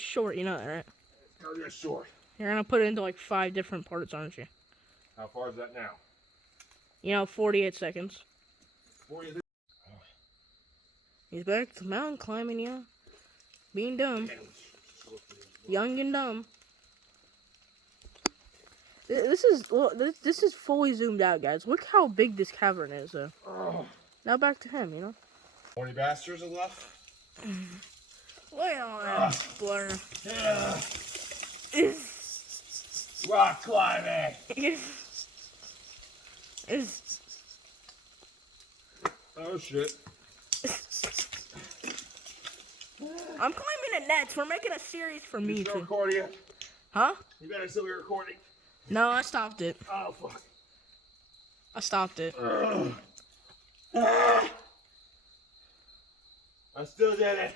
Short, you know that, right? How is short? You're gonna put it into like 5 different parts, aren't you? How far is that now? You know, 48 seconds. 43. He's back to mountain climbing, you know? Being dumb. Young and dumb. This is fully zoomed out, guys. Look how big this cavern is, though. Now back to him, you know? Horny Bastards are left? Look at all that blur. Rock climbing! Oh shit. I'm climbing the nets. We're making a series for me, You still too. recording it? Huh? You better still be recording. No, I stopped it. Oh fuck. I stopped it. I still did it.